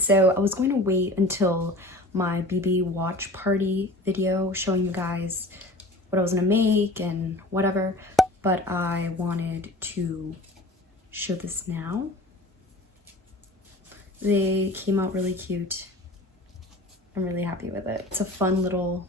so I was going to wait until my BB watch party video showing you guys what I was gonna make and whatever, but I wanted to show this now. They came out really cute. I'm really happy with it. It's a fun little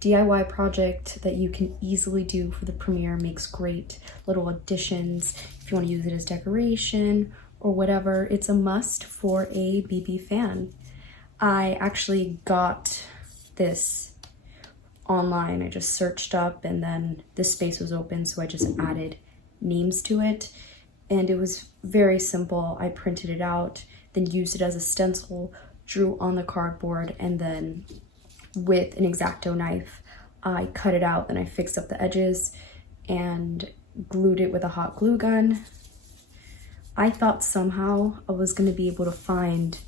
DIY project that you can easily do for the premiere. Makes great little additions if you want to use it as decoration or whatever. It's a must for a BB fan. I actually got this online. I just searched up and then this space was open, so I just added names to it. And it was very simple. I printed it out, then used it as a stencil, drew on the cardboard, and then with an X-Acto knife, I cut it out, then I fixed up the edges and glued it with a hot glue gun. I thought somehow I was gonna be able to find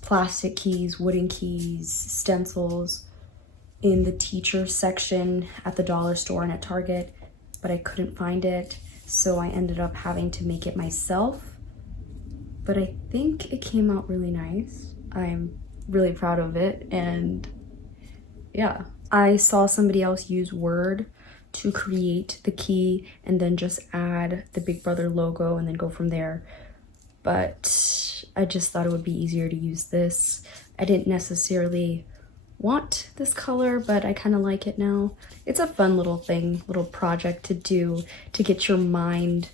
plastic keys, wooden keys, stencils in the teacher section at the dollar store and at Target, but I couldn't find it, so I ended up having to make it myself. But I think it came out really nice. I'm really proud of it, and yeah. I saw somebody else use Word to create the key and then just add the Big Brother logo and then go from there. But I just thought it would be easier to use this. I didn't necessarily want this color, but I kind of like it now. It's a fun little thing, little project to do to get your mind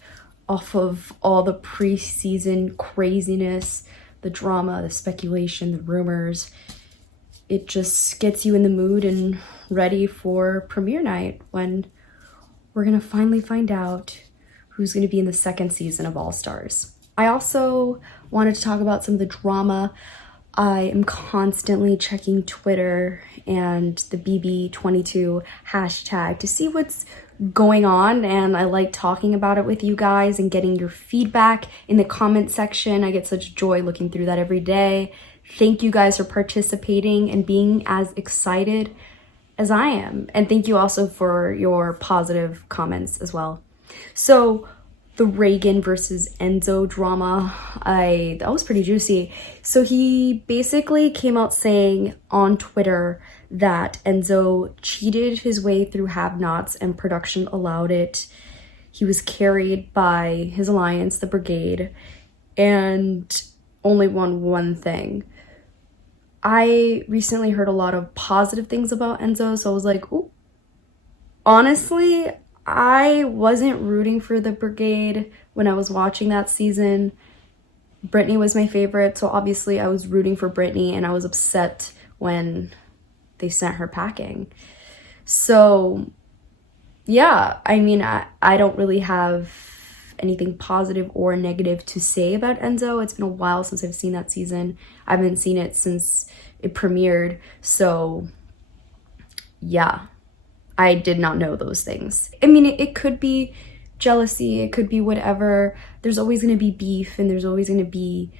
off of all the preseason craziness, the drama, the speculation, the rumors. It just gets you in the mood and ready for premiere night when we're gonna finally find out who's gonna be in the second season of All Stars. I also wanted to talk about some of the drama. I am constantly checking Twitter and the BB22 hashtag to see what's going on, and I like talking about it with you guys and getting your feedback in the comment section. I get such joy looking through that every day. Thank you guys for participating and being as excited as I am. And thank you also for your positive comments as well. So the Reagan versus Enzo drama, that was pretty juicy. So he basically came out saying on Twitter that Enzo cheated his way through have-nots and production allowed it. He was carried by his alliance, the Brigade, and only won one thing. I recently heard a lot of positive things about Enzo, so I was like, ooh. Honestly, I wasn't rooting for the Brigade when I was watching that season. Brittany was my favorite, so obviously I was rooting for Brittany, and I was upset when they sent her packing. So yeah, I mean, I don't really have anything positive or negative to say about Enzo. It's been a while since I've seen that season. I haven't seen it since it premiered, so yeah, I did not know those things. I mean, it could be jealousy, it could be whatever. There's always going to be beef, and there's always going to be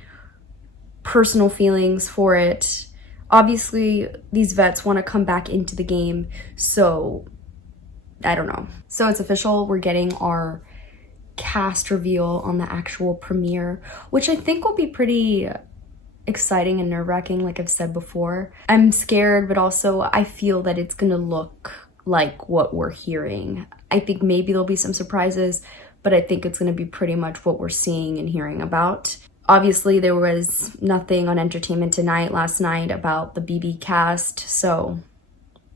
personal feelings for it. Obviously, these vets want to come back into the game, so I don't know. So it's official, we're getting our cast reveal on the actual premiere, which I think will be pretty exciting and nerve-wracking, like I've said before. I'm scared, but also I feel that it's gonna look like what we're hearing. I think maybe there'll be some surprises, but I think it's gonna be pretty much what we're seeing and hearing about. Obviously, there was nothing on Entertainment Tonight last night about the BB cast, so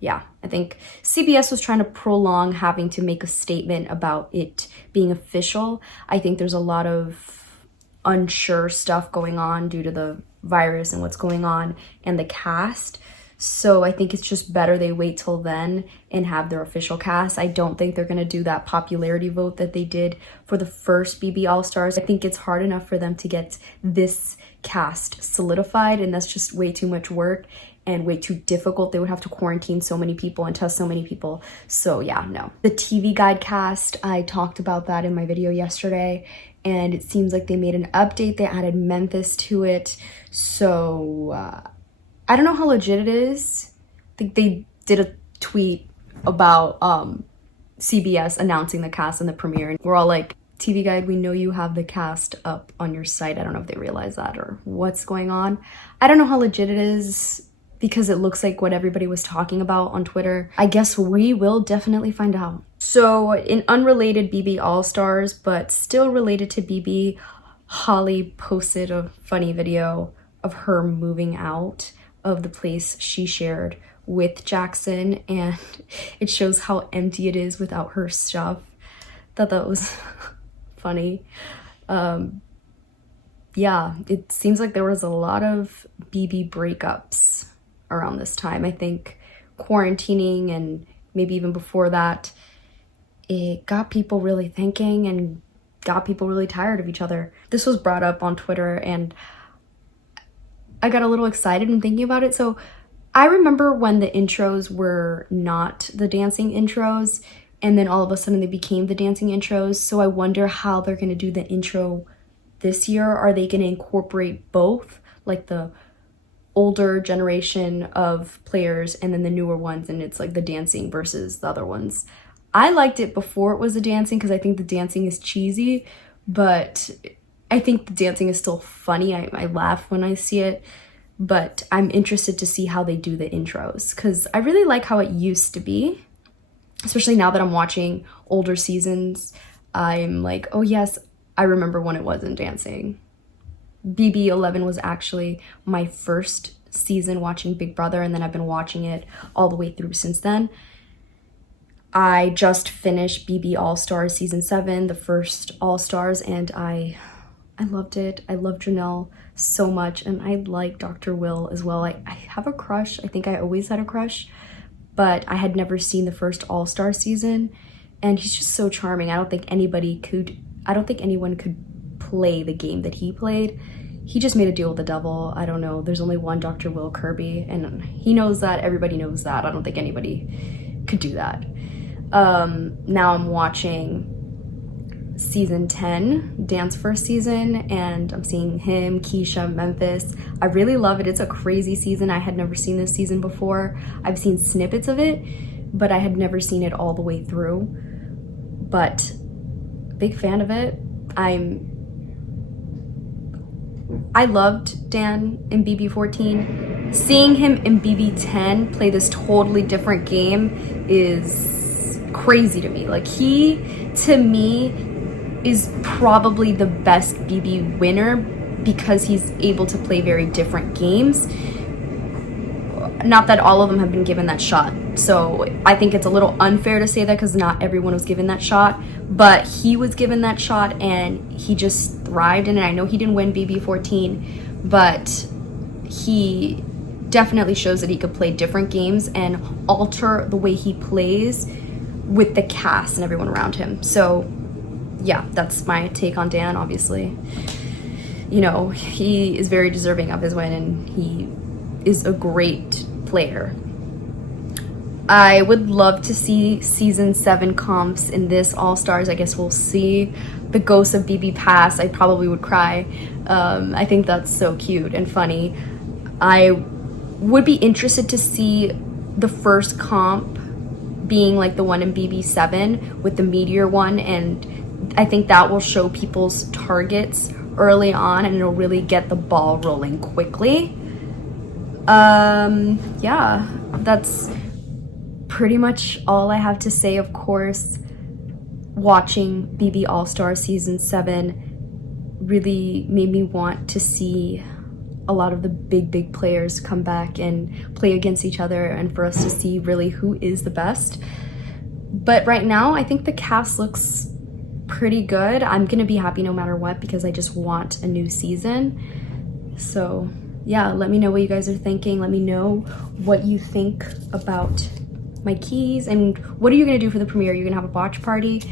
yeah, I think CBS was trying to prolong having to make a statement about it being official. I think there's a lot of unsure stuff going on due to the virus and what's going on and the cast. So I think it's just better they wait till then and have their official cast. I don't think they're gonna do that popularity vote that they did for the first BB All-Stars. I think it's hard enough for them to get this cast solidified, and that's just way too much work and way too difficult. They would have to quarantine so many people and test so many people. So yeah, no. The TV Guide cast, I talked about that in my video yesterday, and it seems like they made an update. They added Memphis to it. So I don't know how legit it is. I think they did a tweet about CBS announcing the cast in the premiere, and we're all like, TV Guide, we know you have the cast up on your site. I don't know if they realize that or what's going on. I don't know how legit it is because it looks like what everybody was talking about on Twitter. I guess we will definitely find out. So in unrelated BB All-Stars, but still related to BB, Holly posted a funny video of her moving out of the place she shared with Jackson, and it shows how empty it is without her stuff. Thought that was funny. Yeah, it seems like there was a lot of BB breakups around this time. I think quarantining and maybe even before that, it got people really thinking and got people really tired of each other. This was brought up on Twitter and I got a little excited in thinking about it. So I remember when the intros were not the dancing intros, and then all of a sudden they became the dancing intros. So I wonder how they're going to do the intro this year. Are they going to incorporate both, like the older generation of players and then the newer ones, and it's like the dancing versus the other ones? I liked it before it was the dancing because I think the dancing is cheesy, but I think the dancing is still funny. I laugh when I see it, but I'm interested to see how they do the intros because I really like how it used to be, especially now that I'm watching older seasons. I'm like, oh yes, I remember when it wasn't dancing. BB11 was actually my first season watching Big Brother, and then I've been watching it all the way through since then. I just finished BB All-Stars Season 7, the first All-Stars, and I loved it. I loved Janelle so much, and I like Dr. Will as well. I have a crush. I think I always had a crush, but I had never seen the first All-Star season, and he's just so charming. I don't think anyone could play the game that he played. He just made a deal with the devil. I don't know. There's only one Dr. Will Kirby, and he knows that. Everybody knows that. I don't think anybody could do that. Now I'm watching Season 10, Dance First Season, and I'm seeing him, Keisha, Memphis. I really love it. It's a crazy season. I had never seen this season before. I've seen snippets of it, but I had never seen it all the way through. But big fan of it. I loved Dan in BB14. Seeing him in BB10 play this totally different game is crazy to me. Like, he, to me, is probably the best BB winner because he's able to play very different games. Not that all of them have been given that shot. So I think it's a little unfair to say that because not everyone was given that shot, but he was given that shot and he just thrived in it. I know he didn't win BB14, but he definitely shows that he could play different games and alter the way he plays with the cast and everyone around him. So yeah, that's my take on Dan. Obviously, you know, he is very deserving of his win and he is a great player. I would love to see Season 7 comps in this All-Stars. I guess we'll see. The ghost of BB Pass, I probably would cry. I think that's so cute and funny. I would be interested to see the first comp being like the one in BB7 with the meteor one, and I think that will show people's targets early on and it'll really get the ball rolling quickly. Yeah, that's pretty much all I have to say. Of course, watching BB All-Star Season 7 really made me want to see a lot of the big players come back and play against each other and for us to see really who is the best. But right now, I think the cast looks pretty good. I'm gonna be happy no matter what because I just want a new season. So yeah, let me know what you guys are thinking. Let me know what you think about my keys and what are you gonna do for the premiere? Are you gonna have a watch party?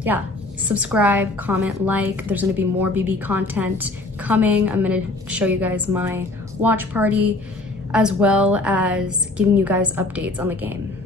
Yeah, subscribe, comment, like. There's gonna be more BB content coming. I'm gonna show you guys my watch party as well as giving you guys updates on the game.